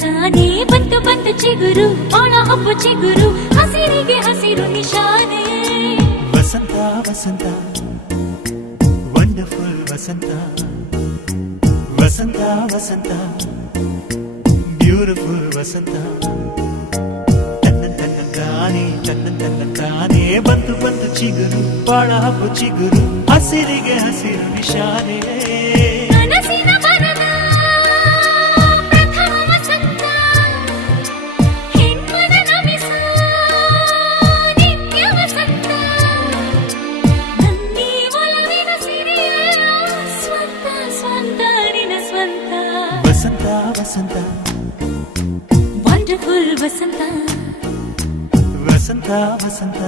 ತಾನೇ ಬಂತು ಬಂತು ಚಿಗುರು ಒಳ ಹಬ್ಬ ಚಿಗುರು ಹಸಿರಿಗೆ ಹಸಿರು ನಿಶಾನೆ ವಸಂತ ವಸಂತ ವಂಡರ್ಫುಲ್ ವಸಂತ ವಸಂತ ವಸಂತ ಬ್ಯೂಟಿಫುಲ್ ವಸಂತ ತಾನೇ ಬಂತು ಬಂತು ಚಿಗುರು ಬಾಳ ಹಬ್ಬ ಚಿಗುರು ಹಸಿರಿಗೆ ಹಸಿರು ನಿಶಾನೆ ಕನಸಿನ ಬರದ ಪ್ರಥಮ ವಸಂತ ಹೆಣ್ಮನ ನಮಿಸ ನಿತ್ಯ ವಸಂತ ನನ್ನಿ ಒಲವಿನ ಸಿರಿಯ ಸ್ವಂತ ಸ್ವಂತ ನಿನ ಸ್ವಂತ ವಸಂತ ವಸಂತ ವಂಡರ್ಫುಲ್ ವಸಂತ ವಸಂತ ವಸಂತ